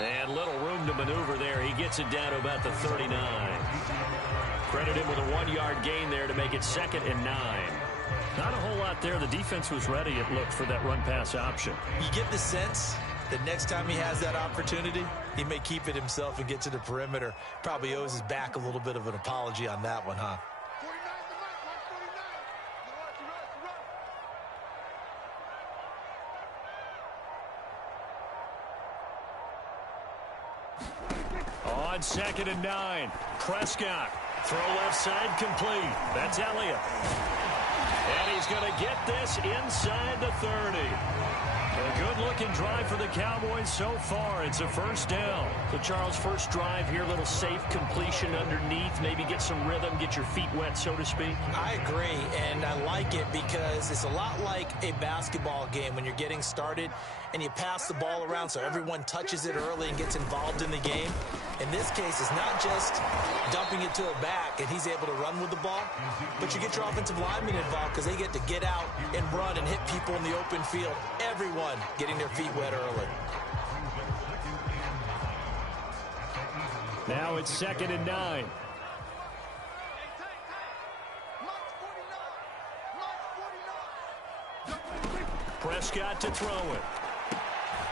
And little room to maneuver there. He gets it down to about the 39. Credit him with a 1-yard gain there to make it 2nd and 9. Not a whole lot there. The defense was ready, it looked, for that run-pass option. You get the sense that next time he has that opportunity, he may keep it himself and get to the perimeter. Probably owes his back a little bit of an apology on that one, huh? On 2nd and 9, Prescott. Throw left side complete. That's Elliott. And he's going to get this inside the 30. A good-looking drive for the Cowboys so far. It's a 1st down. So, Charles, first drive here, little safe completion underneath. Maybe get some rhythm, get your feet wet, so to speak. I agree, and I like it because it's a lot like a basketball game when you're getting started and you pass the ball around so everyone touches it early and gets involved in the game. In this case, it's not just dumping it to a back and he's able to run with the ball, but you get your offensive linemen involved because they get to get out and run and hit people in the open field. Everyone getting their feet wet early. Now it's 2nd and 9. Prescott to throw it.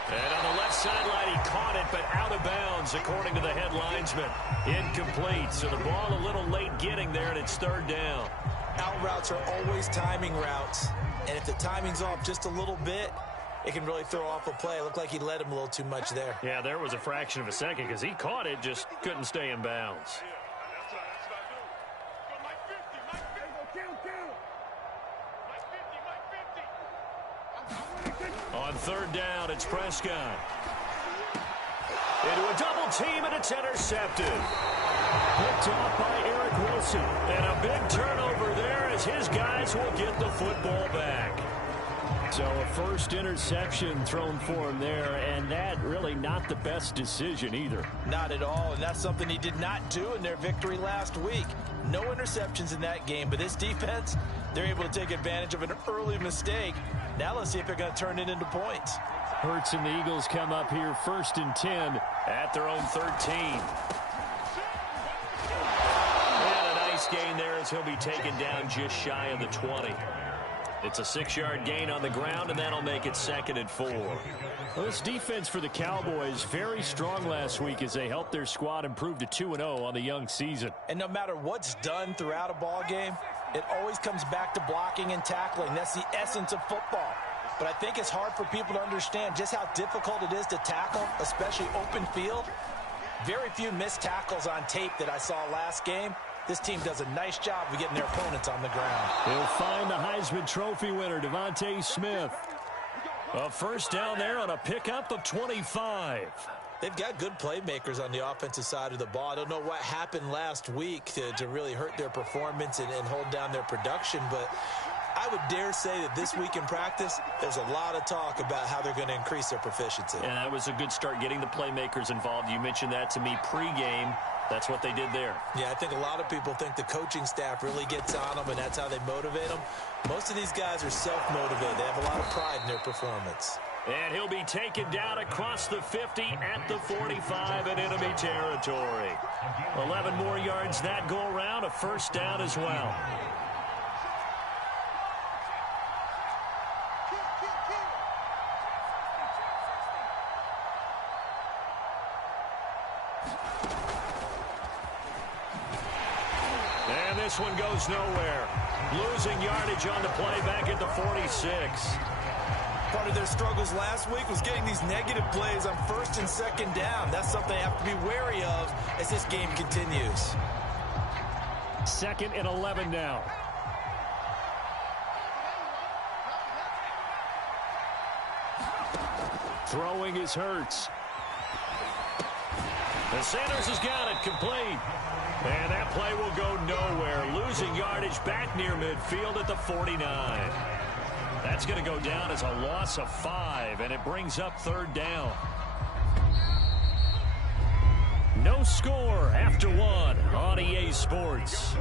And on the left sideline, he caught it, but out of bounds, according to the head linesman. Incomplete, so the ball a little late getting there, and it's 3rd down. Out routes are always timing routes, and if the timing's off just a little bit, it can really throw off a play. It looked like he led him a little too much there. Yeah, there was a fraction of a second because he caught it, just couldn't stay in bounds. On 3rd down, it's Prescott. Into a double team, and it's intercepted. Picked off by Eric Wilson. And a big turnover there as his guys will get the football back. So a first interception thrown for him there, and that really not the best decision either. Not at all, and that's something he did not do in their victory last week. No interceptions in that game, but this defense, they're able to take advantage of an early mistake. Now let's see if they're going to turn it into points. Hurts and the Eagles come up here 1st and 10 at their own 13. And a nice gain there as he'll be taken down just shy of the 20. It's a 6-yard gain on the ground, and that'll make it 2nd and 4. Well, this defense for the Cowboys, very strong last week as they helped their squad improve to 2-0 on the young season. And no matter what's done throughout a ball game, it always comes back to blocking and tackling. That's the essence of football. But I think it's hard for people to understand just how difficult it is to tackle, especially open field. Very few missed tackles on tape that I saw last game. This team does a nice job of getting their opponents on the ground. He'll find the Heisman Trophy winner, Devontae Smith. A 1st down there on a pickup of 25. They've got good playmakers on the offensive side of the ball. I don't know what happened last week to really hurt their performance and hold down their production, but I would dare say that this week in practice, there's a lot of talk about how they're going to increase their proficiency. And that was a good start getting the playmakers involved. You mentioned that to me pregame. That's what they did there. Yeah, I think a lot of people think the coaching staff really gets on them, and that's how they motivate them. Most of these guys are self-motivated. They have a lot of pride in their performance. And he'll be taken down across the 50 at the 45 in enemy territory. 11 more yards that go around, a 1st down as well. And this one goes nowhere. Losing yardage on the play back at the 46. Part of their struggles last week was getting these negative plays on 1st and 2nd down. That's something they have to be wary of as this game continues. 2nd and 11 now. Throwing is Hurts. And Sanders has got it complete. And that play will go nowhere. Losing yardage back near midfield at the 49. That's going to go down as a loss of 5, and it brings up 3rd down. No score after 1 on EA Sports.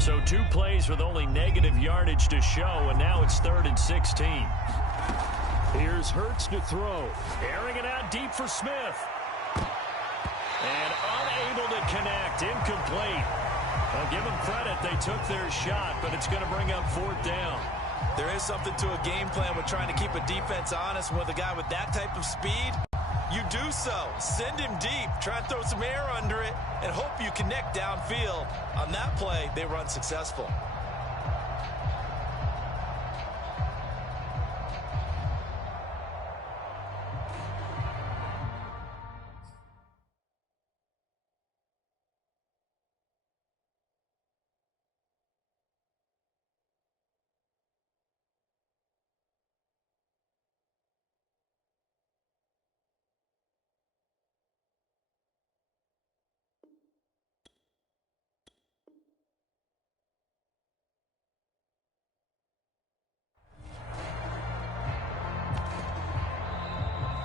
So 2 plays with only negative yardage to show, and now it's 3rd and 16. Here's Hurts to throw. Airing it out deep for Smith. And unable to connect. Incomplete. I'll give them credit. They took their shot, but it's going to bring up 4th down. There is something to a game plan with trying to keep a defense honest. With a guy with that type of speed, you do so. Send him deep. Try and throw some air under it and hope you connect downfield. On that play, they were unsuccessful.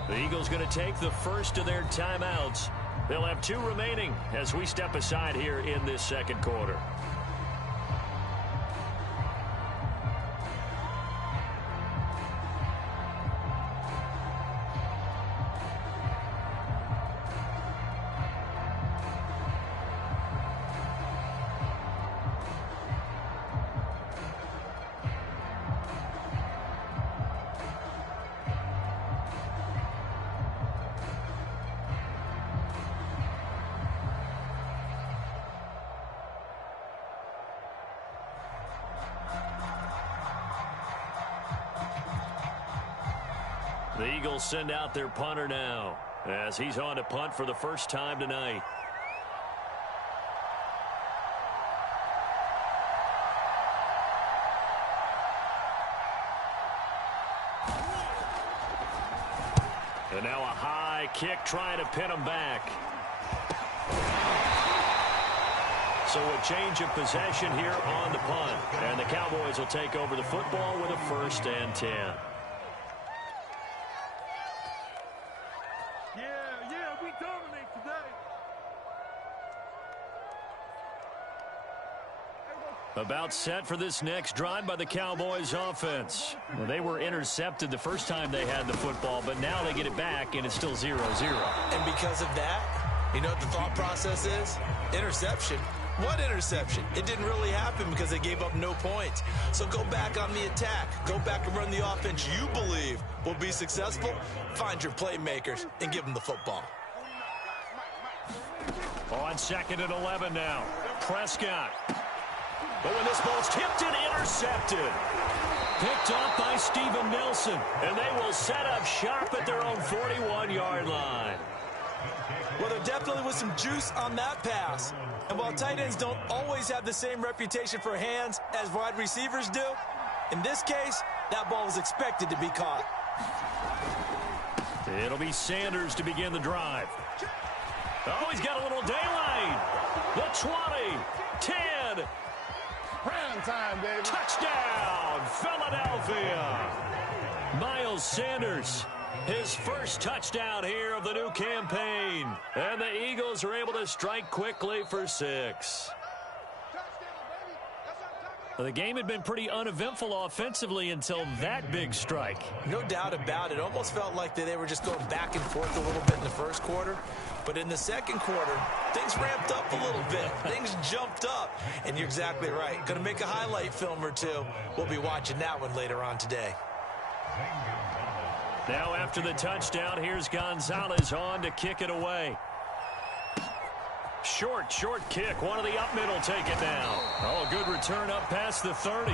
The Eagles going to take the first of their timeouts. They'll have 2 remaining as we step aside here in this second quarter. The Eagles send out their punter now as he's on to punt for the first time tonight. And now a high kick trying to pin him back. So a change of possession here on the punt. And the Cowboys will take over the football with a 1st and 10. About set for this next drive by the Cowboys offense. Well, they were intercepted the first time they had the football, but now they get it back, and it's still 0-0. And because of that, you know what the thought process is? Interception. What interception? It didn't really happen because they gave up no points. So go back on the attack. Go back and run the offense you believe will be successful. Find your playmakers and give them the football. On 2nd and 11 now. Prescott. But when this ball's tipped and intercepted. Picked off by Steven Nelson. And they will set up shop at their own 41-yard line. Well, there definitely was some juice on that pass. And while tight ends don't always have the same reputation for hands as wide receivers do, in this case, that ball was expected to be caught. It'll be Sanders to begin the drive. Oh, he's got a little daylight. The 20, 10. Prime time, baby. Touchdown, Philadelphia. Miles Sanders, his first touchdown here of the new campaign. And the Eagles are able to strike quickly for 6. The game had been pretty uneventful offensively until that big strike. No doubt about it. Almost felt like they were just going back and forth a little bit in the first quarter. But in the second quarter, things ramped up a little bit. Things jumped up. And you're exactly right. Going to make a highlight film or two. We'll be watching that one later on today. Now after the touchdown, here's Gonzalez on to kick it away. Short kick. One of the up middle take it down. Oh, good return up past the 30.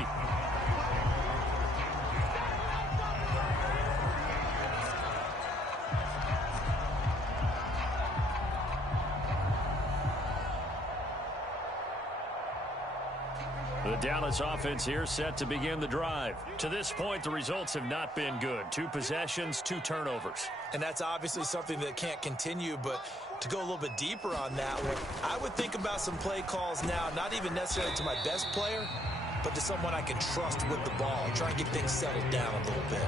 The Dallas offense here set to begin the drive. To this point, the results have not been good. 2 possessions, 2 turnovers. And that's obviously something that can't continue, but to go a little bit deeper on that one, I would think about some play calls now, not even necessarily to my best player, but to someone I can trust with the ball. Try and get things settled down a little bit.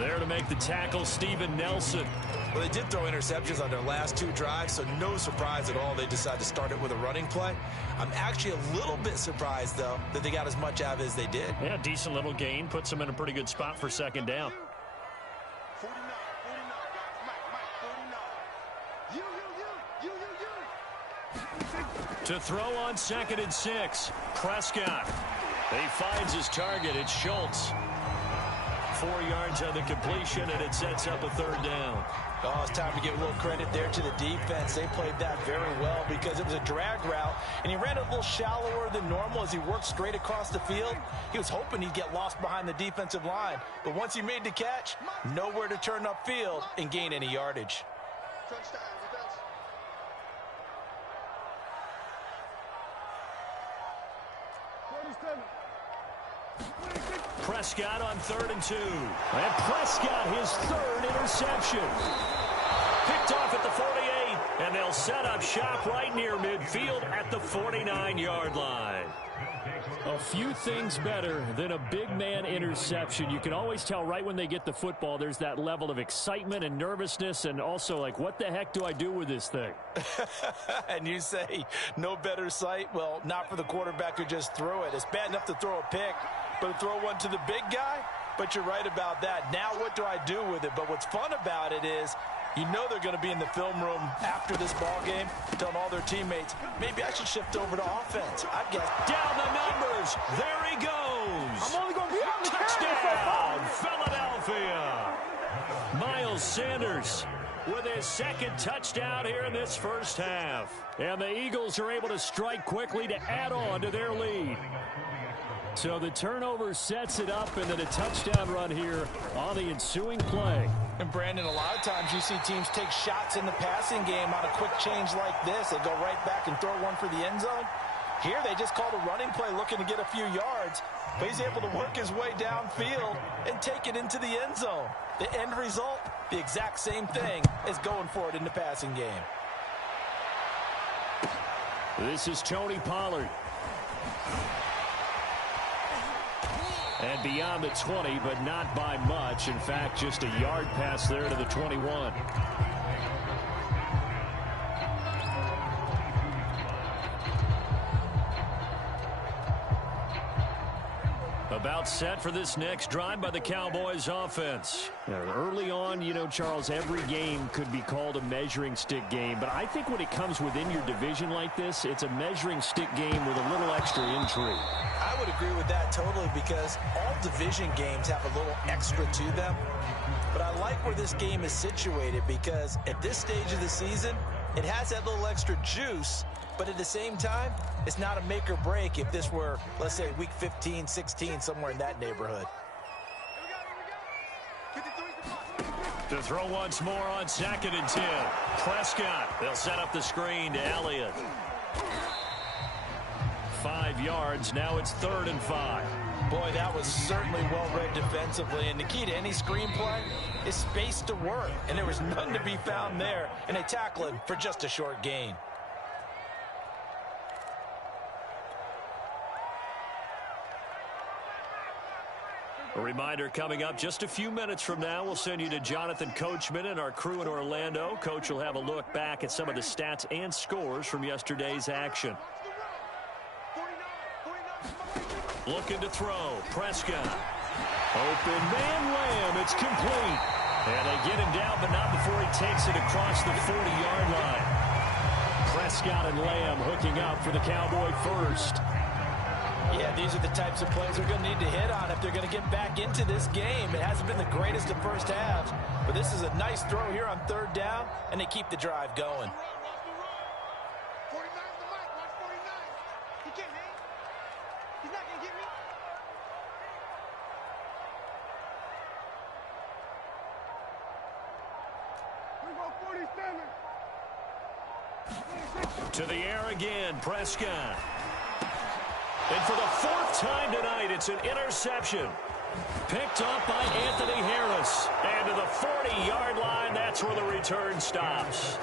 There to make the tackle, Steven Nelson. Well, they did throw interceptions on their last 2 drives, so no surprise at all they decided to start it with a running play. I'm actually a little bit surprised, though, that they got as much out of it as they did. Yeah, decent little gain. Puts them in a pretty good spot for second down. 49, Mike, To throw on 2nd and 6. Prescott. He finds his target. It's Schultz. 4 yards on the completion, and it sets up a 3rd down. Oh, it's time to give a little credit there to the defense. They played that very well because it was a drag route, and he ran it a little shallower than normal as he worked straight across the field. He was hoping he'd get lost behind the defensive line, but once he made the catch, nowhere to turn upfield and gain any yardage. touchdown, defense. Prescott on 3rd and 2. And Prescott, his 3rd interception. Picked off at the 48, and they'll set up shop right near midfield at the 49-yard line. A few things better than a big man interception. You can always tell right when they get the football, there's that level of excitement and nervousness, and also like, what the heck do I do with this thing? And you say no better sight? Well, not for the quarterback who just threw it. It's bad enough to throw a pick, but to throw one to the big guy? But you're right about that. Now what do I do with it? But what's fun about it is you know they're going to be in the film room after this ball game telling all their teammates, maybe I should shift over to offense. I guess. Down the numbers. There he goes. I'm only going to be able to Touchdown, Philadelphia. Miles Sanders with his 2nd touchdown here in this first half. And the Eagles are able to strike quickly to add on to their lead. So the turnover sets it up, and then a touchdown run here on the ensuing play. And Brandon, a lot of times you see teams take shots in the passing game on a quick change like this. They go right back and throw one for the end zone. Here they just called a running play looking to get a few yards. But he's able to work his way downfield and take it into the end zone. The end result, the exact same thing as going for it in the passing game. This is Tony Pollard. And beyond the 20, but not by much. In fact, just a yard pass there to the 21. About set for this next drive by the Cowboys offense. Early on, you know, Charles, every game could be called a measuring stick game. But I think when it comes within your division like this, it's a measuring stick game with a little extra intrigue. I would agree with that totally because all division games have a little extra to them. But I like where this game is situated because at this stage of the season, it has that little extra juice. But at the same time, it's not a make or break if this were, let's say, week 15, 16, somewhere in that neighborhood. To throw once more on 2nd and 10. Prescott, they'll set up the screen to Elliott. 5 yards, now it's 3rd and 5. Boy, that was certainly well read defensively, and the key to any screenplay is space to work, and there was none to be found there, and they tackle him for just a short gain. A reminder coming up just a few minutes from now, we'll send you to Jonathan Coachman and our crew in Orlando. Coach will have a look back at some of the stats and scores from yesterday's action. Looking to throw. Prescott. Open man Lamb. It's complete. And they get him down, but not before he takes it across the 40-yard line. Prescott and Lamb hooking up for the Cowboy first. Yeah, these are the types of plays they're going to need to hit on if they're going to get back into this game. It hasn't been the greatest of first halves, but this is a nice throw here on 3rd down, and they keep the drive going. 49's the mic. Watch 49. He can't hang. He's not going to get me. We go 47. To the air again, Prescott. And for the 4th time tonight, it's an interception. Picked up by Anthony Harris. And to the 40-yard line, that's that's where the return stops.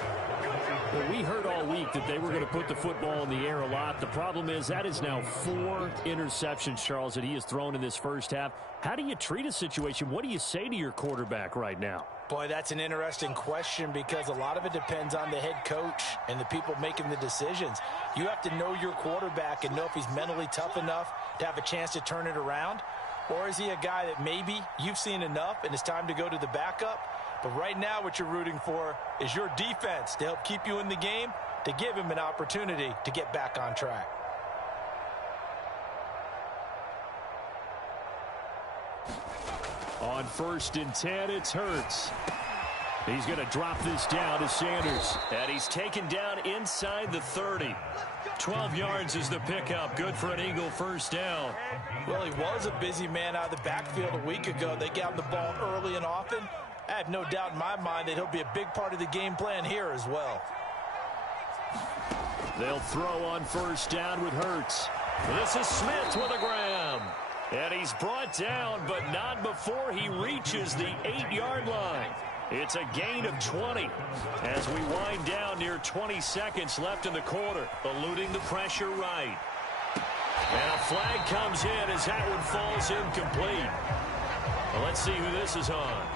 Well, we heard all week that they were going to put the football in the air a lot. The problem is that is now 4 interceptions, Charles, that he has thrown in this first half. How do you treat a situation? What do you say to your quarterback right now? Boy, that's an interesting question because a lot of it depends on the head coach and the people making the decisions. You have to know your quarterback and know if he's mentally tough enough to have a chance to turn it around. Or is he a guy that maybe you've seen enough and it's time to go to the backup? But right now what you're rooting for is your defense to help keep you in the game, to give him an opportunity to get back on track. On 1st and 10, it's Hurts. He's going to drop this down to Sanders. And he's taken down inside the 30. 12 yards is the pickup. Good for an Eagle first down. Well, he was a busy man out of the backfield a week ago. They got him the ball early and often. I have no doubt in my mind that he'll be a big part of the game plan here as well. They'll throw on 1st down with Hurts. This is Smith with a grab. And he's brought down, but not before he reaches the 8-yard line. It's a gain of 20 as we wind down near 20 seconds left in the quarter, eluding the pressure right. And a flag comes in as that one falls incomplete. Well, let's see who this is on.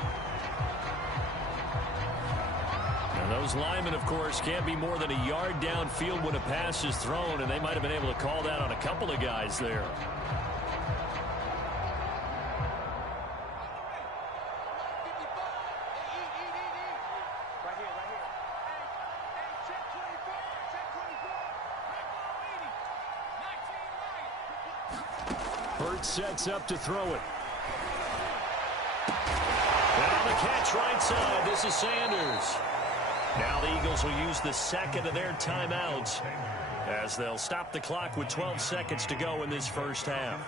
And those linemen, of course, can't be more than a yard downfield when a pass is thrown, and they might have been able to call that on a couple of guys there. Hurts sets up to throw it. And on the catch right side, this is Sanders. Now the Eagles will use the second of their timeouts as they'll stop the clock with 12 seconds to go in this first half.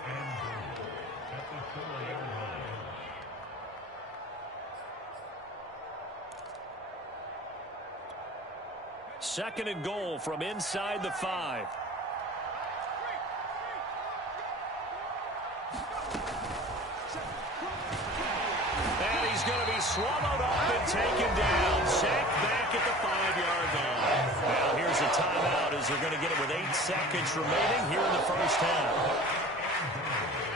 Second and goal from inside the 5. And he's going to be swallowed up and taken down. Sacked back at the 5-yard line. Well, here's a timeout as they're going to get it with 8 seconds remaining here in the first half.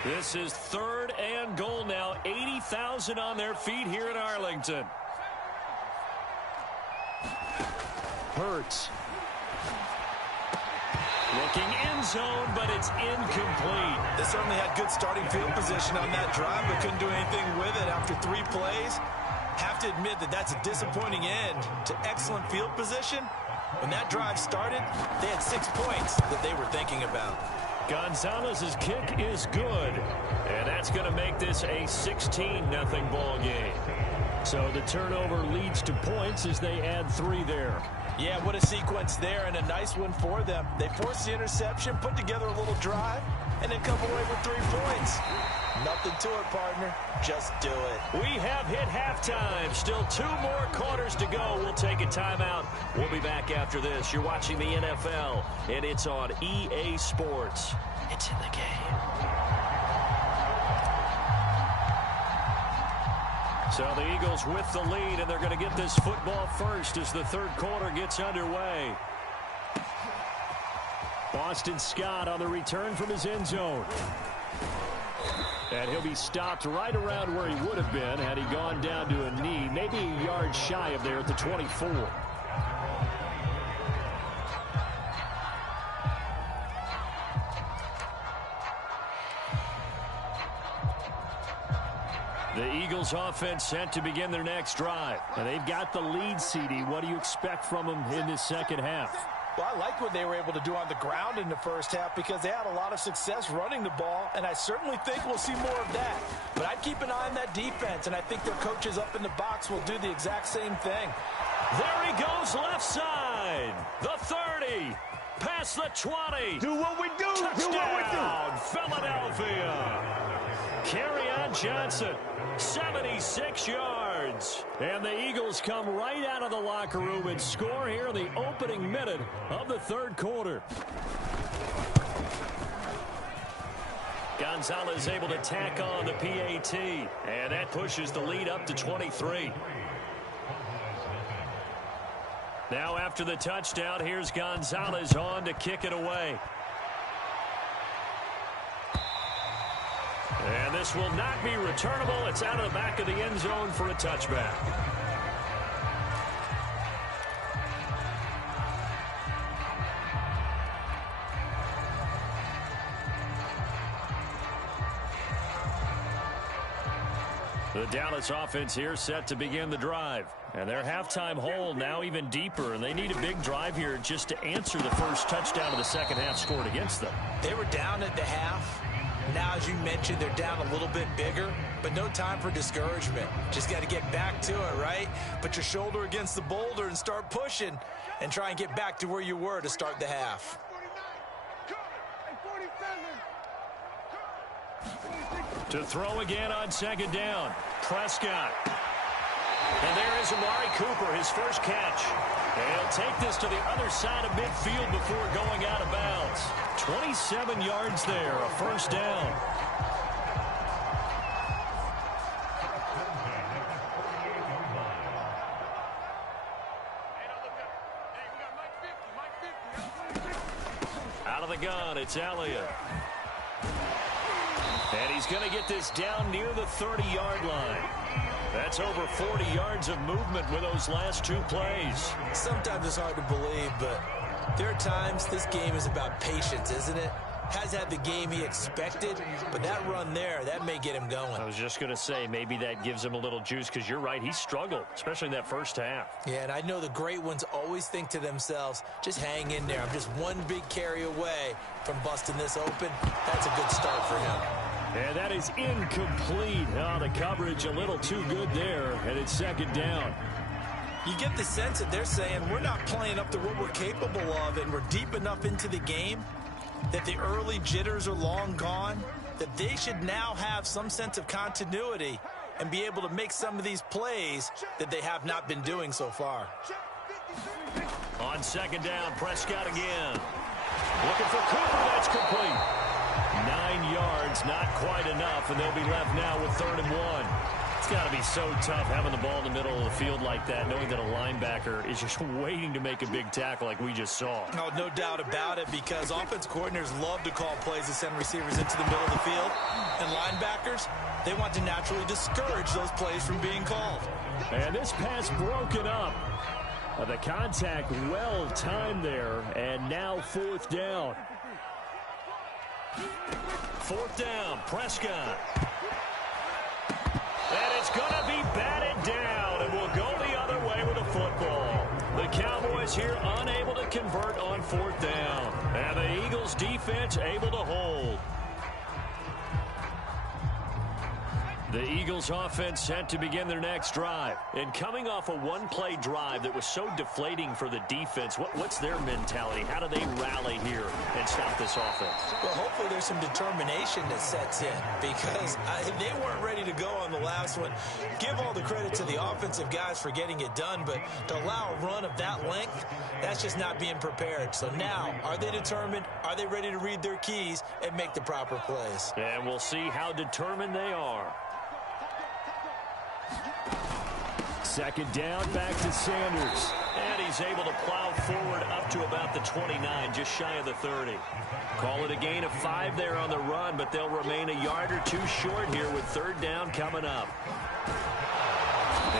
This is 3rd and goal now. 80,000 on their feet here in Arlington. Hurts. Looking end zone, but it's incomplete. They certainly had good starting field position on that drive, but couldn't do anything with it after 3 plays. Have to admit that that's a disappointing end to excellent field position. When that drive started, they had 6 points that they were thinking about. Gonzalez's kick is good, and that's going to make this a 16-0 ball game. So the turnover leads to points as they add 3 there. Yeah, what a sequence there, and a nice one for them. They forced the interception, put together a little drive, and then come away with 3 points. Nothing to it, partner. Just do it. We have hit halftime. Still 2 more quarters to go. We'll take a timeout. We'll be back after this. You're watching the NFL, and it's on EA Sports. It's in the game. So the Eagles with the lead, and they're going to get this football first as the 3rd quarter gets underway. Boston Scott on the return from his end zone. And he'll be stopped right around where he would have been had he gone down to a knee, maybe a yard shy of there at the 24. The Eagles offense set to begin their next drive. And they've got the lead, CD. What do you expect from them in this second half? Well, I like what they were able to do on the ground in the first half because they had a lot of success running the ball, and I certainly think we'll see more of that. But I'd keep an eye on that defense, and I think their coaches up in the box will do the exact same thing. There he goes left side. The 30. Past the 20. Do what we do. Touchdown, Do what we do. Philadelphia. Kerryon Johnson, 76 yards. And the Eagles come right out of the locker room and score here in the opening minute of the 3rd quarter. Gonzalez able to tack on the PAT, and that pushes the lead up to 23. Now after the touchdown, here's Gonzalez on to kick it away. And this will not be returnable. It's out of the back of the end zone for a touchback. The Dallas offense here set to begin the drive. And their halftime hole now even deeper, and they need a big drive here just to answer the first touchdown of the second half scored against them. They were down at the half. Now, as you mentioned, they're down a little bit bigger, but no time for discouragement. Just got to get back to it, right? Put your shoulder against the boulder and start pushing and try and get back to where you were to start the half. To throw again on second down, Prescott. And there is Amari Cooper, his first catch. And he'll take this to the other side of midfield before going out of bounds. 27 yards there, a first down. Out of the gun, it's Elliott. And he's going to get this down near the 30-yard line. That's over 40 yards of movement with those last two plays. Sometimes it's hard to believe, but there are times this game is about patience, isn't it? Has had the game he expected, but that run there, that may get him going. I was just going to say, maybe that gives him a little juice, because you're right, he struggled, especially in that first half. Yeah, and I know the great ones always think to themselves, just hang in there. I'm just one big carry away from busting this open. That's a good start for him. And that is incomplete. Oh, the coverage a little too good there, and it's second down. You get the sense that they're saying we're not playing up to what we're capable of, and we're deep enough into the game that the early jitters are long gone, that they should now have some sense of continuity and be able to make some of these plays that they have not been doing so far. On second down, Prescott again. Looking for Cooper, that's complete. 9 yards, not quite enough, and they'll be left now with 3rd and 1. It's got to be so tough having the ball in the middle of the field like that, knowing that a linebacker is just waiting to make a big tackle like we just saw. No doubt about it, because offense coordinators love to call plays that send receivers into the middle of the field, and linebackers, they want to naturally discourage those plays from being called. And this pass broken up. The contact well timed there, and now 4th down. 4th down, Prescott. And it's going to be batted down, and we'll go the other way with the football. The Cowboys here unable to convert on 4th down. And the Eagles defense able to hold. The Eagles offense set to begin their next drive. And coming off a one-play drive that was so deflating for the defense, what's their mentality? How do they rally here and stop this offense? Well, hopefully there's some determination that sets in, because they weren't ready to go on the last one. Give all the credit to the offensive guys for getting it done, but to allow a run of that length, that's just not being prepared. So now, are they determined? Are they ready to read their keys and make the proper plays? And we'll see how determined they are. Second down, back to Sanders. And he's able to plow forward up to about the 29, just shy of the 30. Call it a gain of 5 there on the run, but they'll remain a yard or two short here with 3rd down coming up.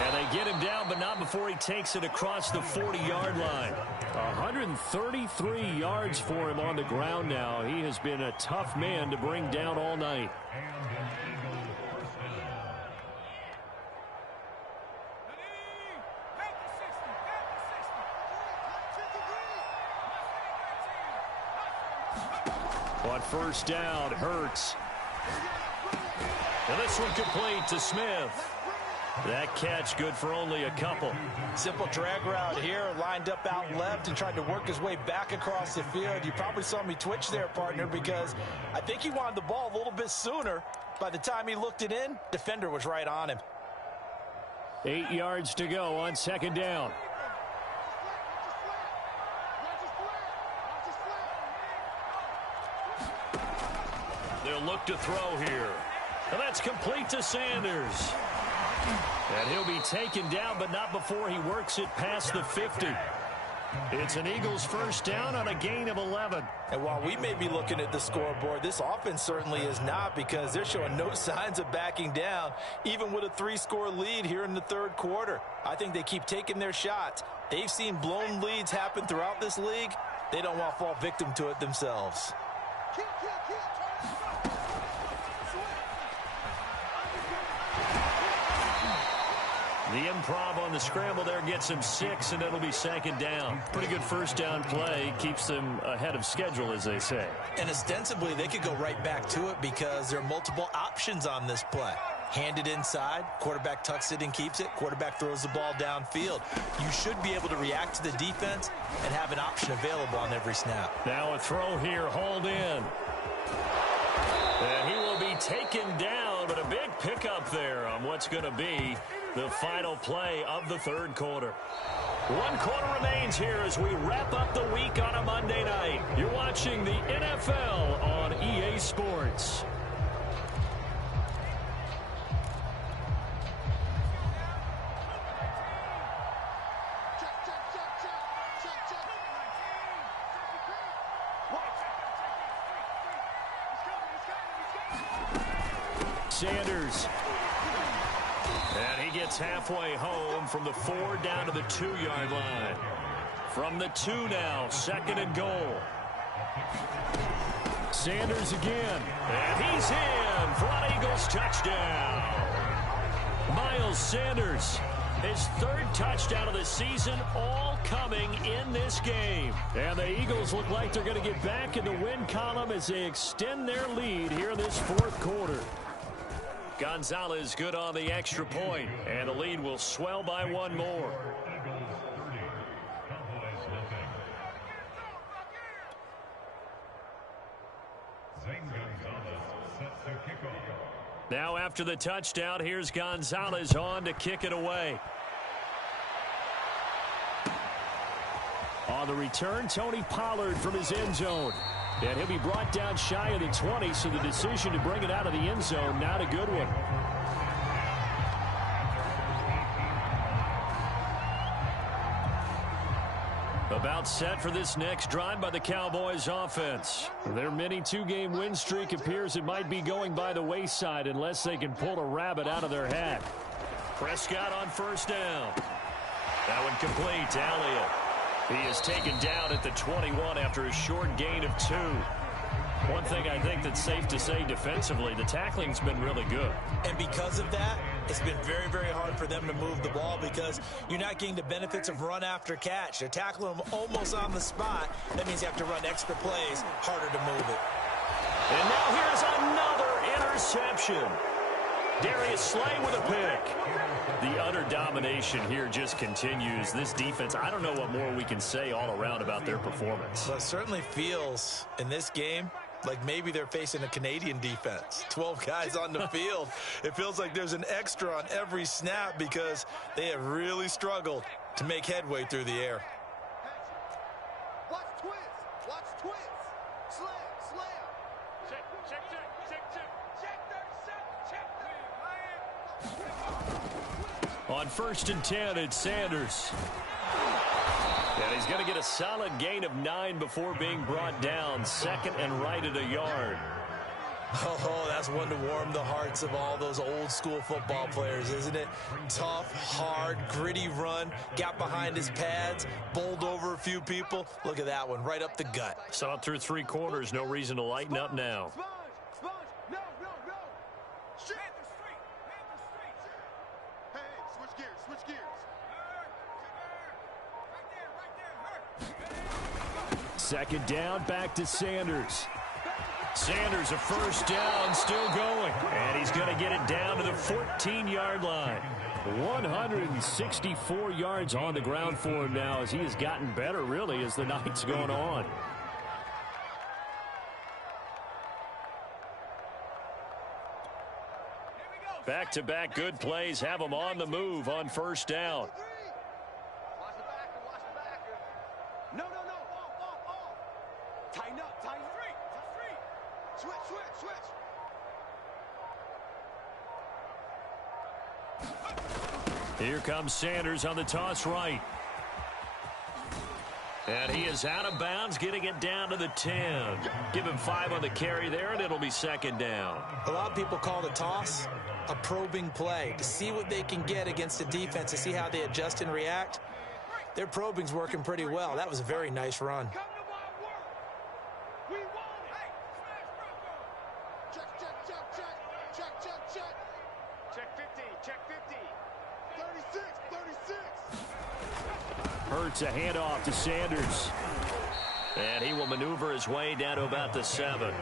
And they get him down, but not before he takes it across the 40-yard line. 133 yards for him on the ground now. He has been a tough man to bring down all night. On 1st down, Hurts. And this one complete to Smith. That catch good for only a couple. Simple drag route here, lined up out left and tried to work his way back across the field. You probably saw me twitch there, partner, because I think he wanted the ball a little bit sooner. By the time he looked it in, defender was right on him. 8 yards to go on 2nd down. They'll look to throw here. And that's complete to Sanders. And he'll be taken down, but not before he works it past the 50. It's an Eagles first down on a gain of 11. And while we may be looking at the scoreboard, this offense certainly is not, because they're showing no signs of backing down, even with a 3-score lead here in the third quarter. I think they keep taking their shots. They've seen blown leads happen throughout this league. They don't want to fall victim to it themselves. The improv on the scramble there gets him 6, and it'll be second down. Pretty good first down play. Keeps them ahead of schedule, as they say. And ostensibly, they could go right back to it because there are multiple options on this play. Handed inside, quarterback tucks it and keeps it, quarterback throws the ball downfield. You should be able to react to the defense and have an option available on every snap. Now a throw here, hauled in. And he will be taken down, but a big pickup there on what's going to be the final play of the third quarter. 1 quarter remains here as we wrap up the week on a Monday night. You're watching the NFL on EA Sports. Sanders. And he gets halfway home from the 4 down to the 2-yard line. From the 2 now, second and goal. Sanders again. And he's in for an Eagles touchdown. Miles Sanders, his 3rd touchdown of the season, all coming in this game. And the Eagles look like they're going to get back in the win column as they extend their lead here in this 4th quarter. Gonzalez good on the extra point, and the lead will swell by 1 more. Now after the touchdown, here's Gonzalez on to kick it away. On the return, Tony Pollard from his end zone. And he'll be brought down shy of the 20, so the decision to bring it out of the end zone, not a good one. About set for this next drive by the Cowboys offense. Their mini 2-game win streak appears it might be going by the wayside unless they can pull a rabbit out of their hat. Prescott on first down. That one complete to Elliott. He is taken down at the 21 after a short gain of 2. One thing I think that's safe to say defensively, the tackling's been really good. And because of that, it's been very, very hard for them to move the ball because you're not getting the benefits of run after catch. They're tackling them almost on the spot. That means you have to run extra plays, harder to move it. And now here's another interception. Darius Slay with a pick. The utter domination here just continues. This defense, I don't know what more we can say all around about their performance. Well, it certainly feels in this game like maybe they're facing a Canadian defense. 12 guys on the field. It feels like there's an extra on every snap because they have really struggled to make headway through the air. Watch twist. Watch twist. Slam. Check. On 1st and 10, it's Sanders. And he's going to get a solid gain of 9 before being brought down. 2nd and right at a yard. Oh, that's one to warm the hearts of all those old school football players, isn't it? Tough, hard, gritty run. Got behind his pads, bowled over a few people. Look at that one, right up the gut. Saw it through 3 quarters. No reason to lighten up now. Sponge. No. Straight. Hey, switch gears. Second down, back to Sanders. Sanders, a first down, still going. And he's going to get it down to the 14-yard line. 164 yards on the ground for him now as he has gotten better, really, as the night's going on. Back-to-back good plays have him on the move on first down. Watch the backer. No. All. Tighten up. Switch. Here comes Sanders on the toss right. And he is out of bounds, getting it down to the 10. Give him 5 on the carry there, and it'll be second down. A lot of people call the toss a probing play to see what they can get against the defense, to see how they adjust and react. Their probing's working pretty well. That was a very nice run. Hurts a handoff to Sanders. And he will maneuver his way down to about the 7.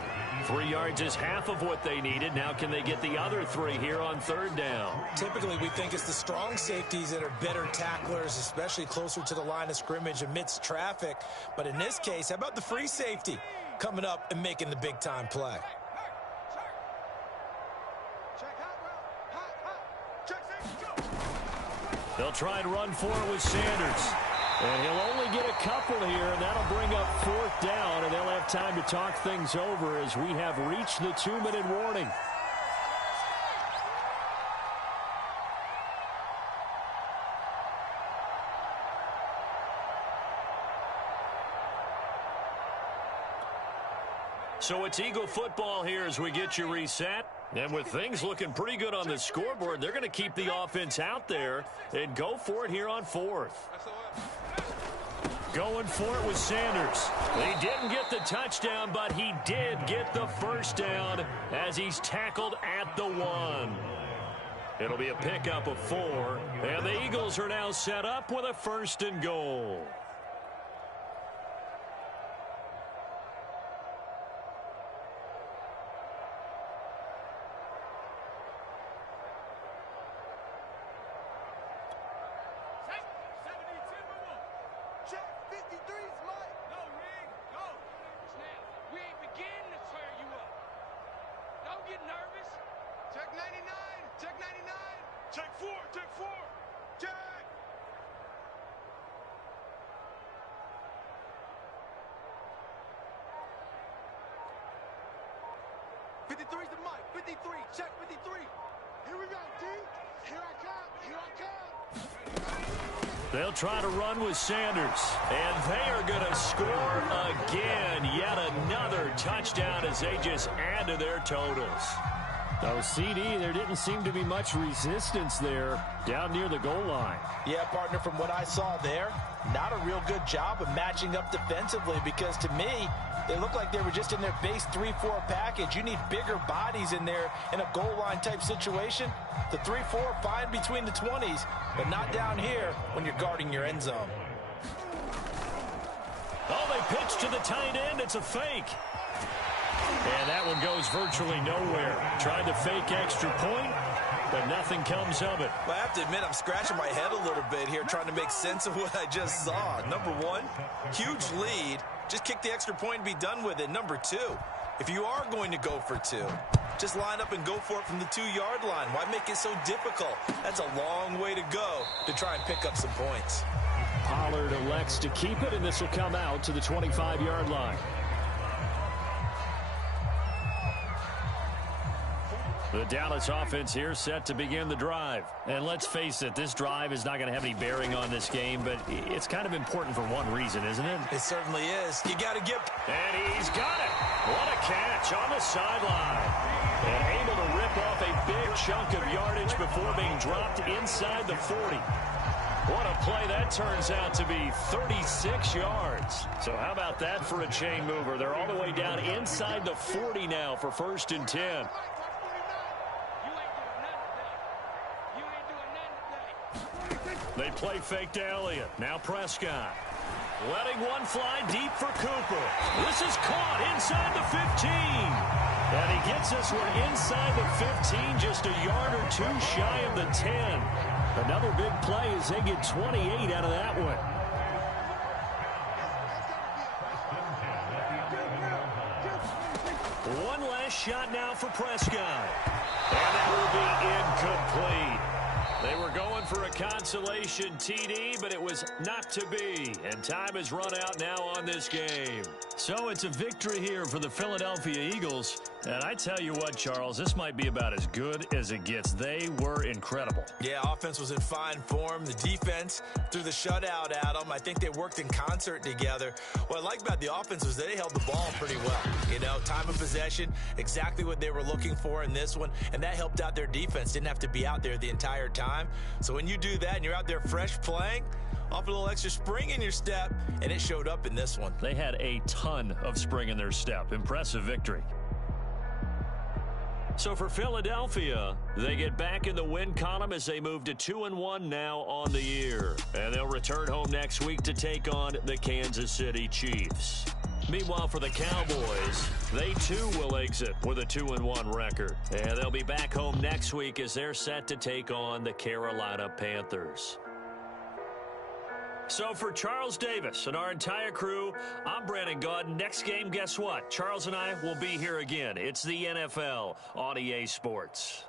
3 yards is half of what they needed. Now can they get the other 3 here on third down? Typically, we think it's the strong safeties that are better tacklers, especially closer to the line of scrimmage amidst traffic. But in this case, how about the free safety coming up and making the big-time play? They'll try and run for it with Sanders. And he'll only get a couple here, and that'll bring up 4th down, and they'll have time to talk things over as we have reached the 2-minute warning. So it's Eagle football here as we get you reset. And with things looking pretty good on the scoreboard, they're going to keep the offense out there and go for it here on 4th. Going for it with Sanders. He didn't get the touchdown, but he did get the first down as he's tackled at the 1. It'll be a pickup of 4, and the Eagles are now set up with a 1st and goal. They'll try to run with Sanders, and they are going to score again. Yet another touchdown as they just add to their totals. Oh, CD, there didn't seem to be much resistance there down near the goal line. Yeah, partner, from what I saw there, not a real good job of matching up defensively, because to me, they look like they were just in their base 3-4 package. You need bigger bodies in there in a goal line type situation. The 3-4 fine between the 20s, but not down here when you're guarding your end zone. Oh, they pitch to the tight end. It's a fake. And that one goes virtually nowhere. Tried to fake extra point, but nothing comes of it. Well, I have to admit, I'm scratching my head a little bit here trying to make sense of what I just saw. Number 1, huge lead. Just kick the extra point and be done with it. Number 2, if you are going to go for 2, just line up and go for it from the 2-yard line. Why make it so difficult? That's a long way to go to try and pick up some points. Pollard elects to keep it, and this will come out to the 25-yard line. The Dallas offense here set to begin the drive. And let's face it, this drive is not going to have any bearing on this game, but it's kind of important for one reason, isn't it? It certainly is. You got to give. And he's got it. What a catch on the sideline. And able to rip off a big chunk of yardage before being dropped inside the 40. What a play that turns out to be, 36 yards. So how about that for a chain mover? They're all the way down inside the 40 now for 1st and 10. They play fake to Elliott. Now Prescott. Letting one fly deep for Cooper. This is caught inside the 15. And he gets this one inside the 15, just a yard or 2 shy of the 10. Another big play as they get 28 out of that one. One last shot now for Prescott. And that will be incomplete. They were going for a consolation TD, but it was not to be. And time has run out now on this game. So it's a victory here for the Philadelphia Eagles. And I tell you what, Charles, this might be about as good as it gets. They were incredible. Yeah, offense was in fine form. The defense threw the shutout at them. I think they worked in concert together. What I like about the offense was they held the ball pretty well. You know, time of possession, exactly what they were looking for in this one, and that helped out their defense. Didn't have to be out there the entire time. So when you do that and you're out there fresh playing, off a little extra spring in your step, and it showed up in this one. They had a ton of spring in their step. Impressive victory. So for Philadelphia, they get back in the win column as they move to 2-1 now on the year. And they'll return home next week to take on the Kansas City Chiefs. Meanwhile, for the Cowboys, they too will exit with a 2-1 record. And they'll be back home next week as they're set to take on the Carolina Panthers. So for Charles Davis and our entire crew, I'm Brandon Gaudin. Next game, guess what? Charles and I will be here again. It's the NFL on EA Sports.